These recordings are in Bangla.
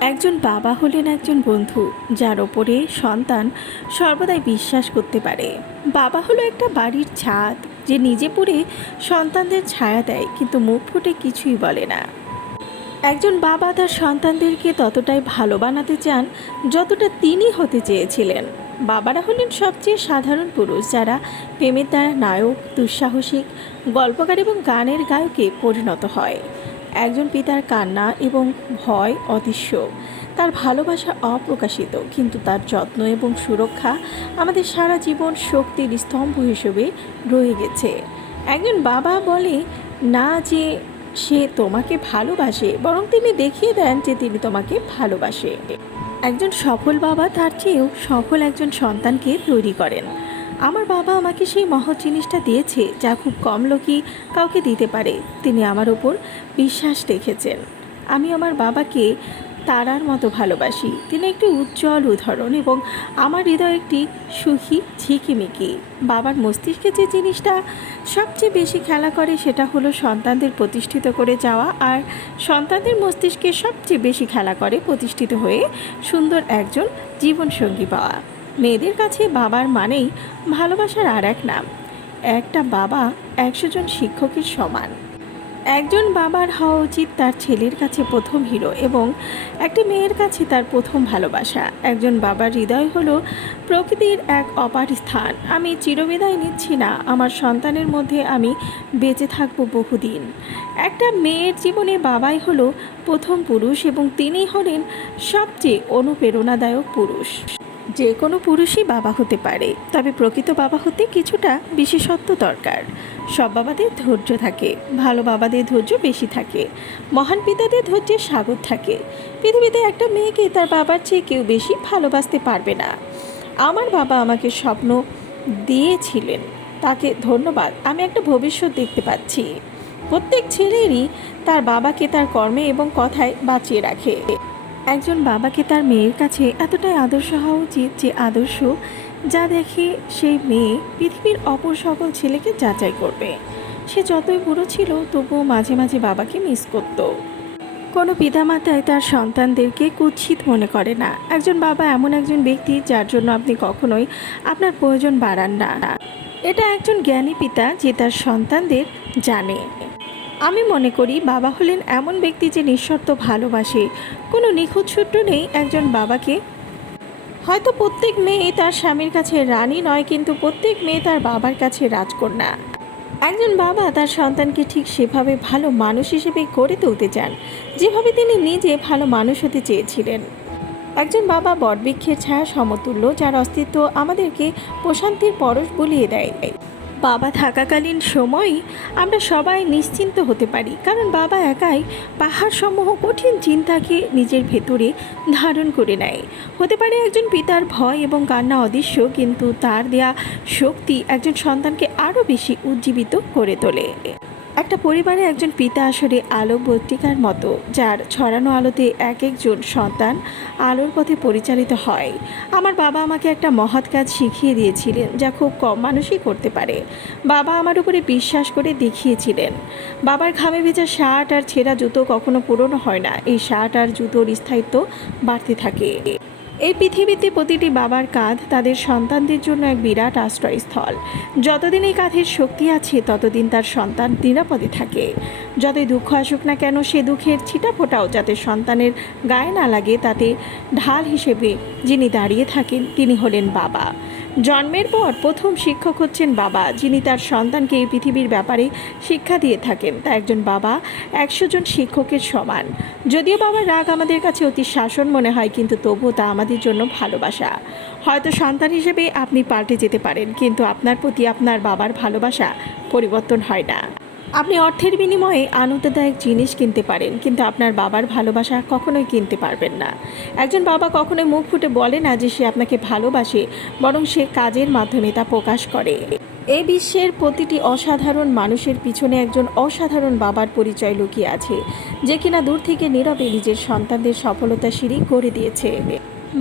একজন বাবা হলেন একজন বন্ধু, যার ওপরে সন্তান সর্বদাই বিশ্বাস করতে পারে। বাবা হলো একটা বাড়ির ছাদ, যে নিজে পুড়ে সন্তানদের ছায়া দেয় কিন্তু মুখ ফুটে কিছুই বলে না। একজন বাবা তার সন্তানদেরকে ততটাই ভালো বানাতে চান যতটা তিনি হতে চেয়েছিলেন। বাবারা হলেন সবচেয়ে সাধারণ পুরুষ, যারা প্রেমের দ্বারা নায়ক, দুঃসাহসিক, গল্পকার এবং গানের গায়কে পরিণত হয়। একজন পিতার কান্না এবং ভয় অদৃশ্য, তার ভালোবাসা অপ্রকাশিত, কিন্তু তার যত্ন এবং সুরক্ষা আমাদের সারা জীবন শক্তির স্তম্ভ হিসেবে রয়ে গেছে। একজন বাবা বলে না যে সে তোমাকে ভালোবাসে, বরং তিনি দেখিয়ে দেন যে তিনি তোমাকে ভালোবাসে। একজন সফল বাবা তার চেয়েও সফল একজন সন্তানকে তৈরি করেন। আমার বাবা আমাকে সেই মহৎ জিনিসটা দিয়েছে যা খুব কম লোকই কাউকে দিতে পারে। তিনি আমার ওপর বিশ্বাস রেখেছেন। আমি আমার বাবাকে তারার মতো ভালোবাসি। তিনি একটি উজ্জ্বল উদাহরণ এবং আমার হৃদয় একটি সুখী ঝিকিমিকি। বাবার মস্তিষ্কে যে জিনিসটা সবচেয়ে বেশি খেলা করে সেটা হলো সন্তানদের প্রতিষ্ঠিত করে যাওয়া, আর সন্তানদের মস্তিষ্কে সবচেয়ে বেশি খেলা করে প্রতিষ্ঠিত হয়ে সুন্দর একজন জীবনসঙ্গী পাওয়া। মেয়েদের কাছে বাবার মানেই ভালোবাসার আর এক নাম। একটা বাবা 100 জন শিক্ষকের সমান। একজন বাবার হওয়া উচিত তার ছেলের কাছে প্রথম হিরো এবং একটি মেয়ের কাছে তার প্রথম ভালোবাসা। একজন বাবার হৃদয় হলো প্রকৃতির এক অপার স্থান। আমি চিরবিদায় নিচ্ছি না, আমার সন্তানের মধ্যে আমি বেঁচে থাকবো বহুদিন। একটা মেয়ের জীবনে বাবাই হলো প্রথম পুরুষ এবং তিনি হলেন সবচেয়ে অনুপ্রেরণাদায়ক পুরুষ। যে কোনো পুরুষই বাবা হতে পারে, তবে প্রকৃত বাবা হতে কিছুটা বিশেষত্ব দরকার। সব বাবাদের ধৈর্য থাকে, ভালো বাবাদের ধৈর্য বেশি থাকে, মহান পিতাদের ধৈর্যের সাগর থাকে। পৃথিবীতে একটা মেয়েকে তার বাবার চেয়ে কেউ বেশি ভালোবাসতে পারবে না। আমার বাবা আমাকে স্বপ্ন দিয়েছিলেন, তাকে ধন্যবাদ। আমি একটা ভবিষ্যৎ দেখতে পাচ্ছি। প্রত্যেক ছেলেরই তার বাবাকে তার কর্মে এবং কথায় বাঁচিয়ে রাখে। একজন বাবাকে তার মেয়ের কাছে এতটাই আদর্শ হওয়া উচিত যে আদর্শ যা দেখে সেই মেয়ে পৃথিবীর অপর সকল ছেলেকে যাচাই করবে। সে যতই বুড়ো ছিল তবুও মাঝে মাঝে বাবাকে মিস করত। কোনো পিতামাতাই তার সন্তানদেরকে কুৎসিত মনে করে না। একজন বাবা এমন একজন ব্যক্তি যার জন্য আপনি কখনোই আপনার প্রয়োজন বাড়ান না। এটা একজন জ্ঞানী পিতা যে তার সন্তানদের জানে। আমি মনে করি বাবা হলেন এমন ব্যক্তি যে নিঃশর্ত ভালোবাসে। কোনো নিখুঁত সূত্র নেই একজন বাবাকে। হয়তো প্রত্যেক মেয়ে তার স্বামীর কাছে রানী নয়, কিন্তু প্রত্যেক মেয়ে তার বাবার কাছে রাজকন্যা। একজন বাবা তার সন্তানকে ঠিক সেভাবে ভালো মানুষ হিসেবে গড়ে তুলতে চান যেভাবে তিনি নিজে ভালো মানুষ হতে চেয়েছিলেন। একজন বাবা বটবৃক্ষের ছায়া সমতুল্য, যার অস্তিত্ব আমাদেরকে প্রশান্তির পরশ বুলিয়ে দেয়। বাবা থাকাকালীন সময়ই আমরা সবাই নিশ্চিন্ত হতে পারি, কারণ বাবা একাই পাহাড়সমূহ কঠিন চিন্তাকে নিজের ভেতরে ধারণ করে নেয়। হতে পারে একজন পিতার ভয় এবং কান্না অদৃশ্য, কিন্তু তার দেয়া শক্তি একজন সন্তানকে আরও বেশি উজ্জীবিত করে তোলে। একটা পরিবারে একজন পিতা আসলে আলো বর্তিকার মতো, যার ছড়ানো আলোতে এক একজন সন্তান আলোর পথে পরিচালিত হয়। আমার বাবা আমাকে একটা মহৎ কাজ শিখিয়ে দিয়েছিলেন যা খুব কম মানুষই করতে পারে। বাবা আমার উপরে বিশ্বাস করে দেখিয়েছিলেন। বাবার ঘামে ভেজা শার্ট আর ছেঁড়া জুতো কখনো পুরনো হয় না, এই শার্ট আর জুতোর স্থায়িত্ব বাড়তে থাকে। এই পৃথিবীতে প্রতিটি বাবার কাঁধ তাদের সন্তানদের জন্য এক বিরাট আশ্রয়স্থল। যতদিন এই কাঁধের শক্তি আছে ততদিন তার সন্তান নিরাপদে থাকে। যতই দুঃখ আসুক না কেন, সে দুঃখের ছিটাফোঁটাও যাতে সন্তানের গায়ে না লাগে, তাতে ঢাল হিসেবে যিনি দাঁড়িয়ে থাকেন তিনি হলেন বাবা। জন্মের পর প্রথম শিক্ষক হচ্ছেন বাবা, যিনি তার সন্তানকে এই পৃথিবীর ব্যাপারে শিক্ষা দিয়ে থাকেন। তা একজন বাবা 100 জন শিক্ষকের সমান। যদিও বাবার রাগ আমাদের কাছে অতি শাসন মনে হয়, কিন্তু তবুও তা আমাদের জন্য ভালোবাসা। হয়তো সন্তান হিসেবে আপনি পাল্টে যেতে পারেন, কিন্তু আপনার প্রতি আপনার বাবার ভালোবাসা পরিবর্তন হয় না। আপনি অর্থের বিনিময়ে আনন্দদায়ক জিনিস কিনতে পারেন, কিন্তু আপনার বাবার ভালোবাসা কখনোই কিনতে পারবেন না। একজন বাবা কখনোই মুখ ফুটে বলে না যে সে আপনাকে ভালোবাসে, বরং সে কাজের মাধ্যমে তা প্রকাশ করে। এই বিশ্বের প্রতিটি অসাধারণ মানুষের পিছনে একজন অসাধারণ বাবার পরিচয় লুকিয়ে আছে, যে কিনা দূর থেকে নীরবে নিজের সন্তানদের সফলতা সিঁড়ি করে দিয়েছে।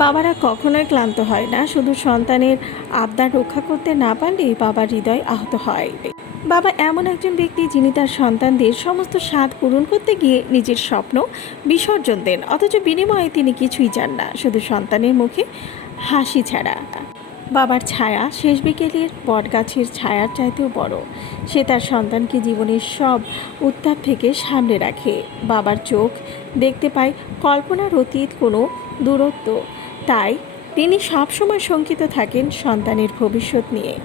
বাবারা কখনোই ক্লান্ত হয় না, শুধু সন্তানের আবদার রক্ষা করতে না পারলেই বাবার হৃদয় আহত হয়। বাবা এমন একজন ব্যক্তি যিনি তার সন্তানদের সমস্ত স্বাদ পূরণ করতে গিয়ে নিজের স্বপ্ন বিসর্জন দেন, অথচ বিনিময়ে তিনি কিছুই চান না, শুধু সন্তানের মুখে হাসি ছাড়া। বাবার ছায়া শেষ বিকেলের বটগাছের ছায়ার চাইতেও বড়। সে তার সন্তানকে জীবনের সব উত্তাপ থেকে সামনে রাখে। বাবার চোখ দেখতে পায় কল্পনার অতীত কোনো দূরত্ব, তাই তিনি সবসময় শঙ্কিত থাকেন সন্তানের ভবিষ্যৎ নিয়ে।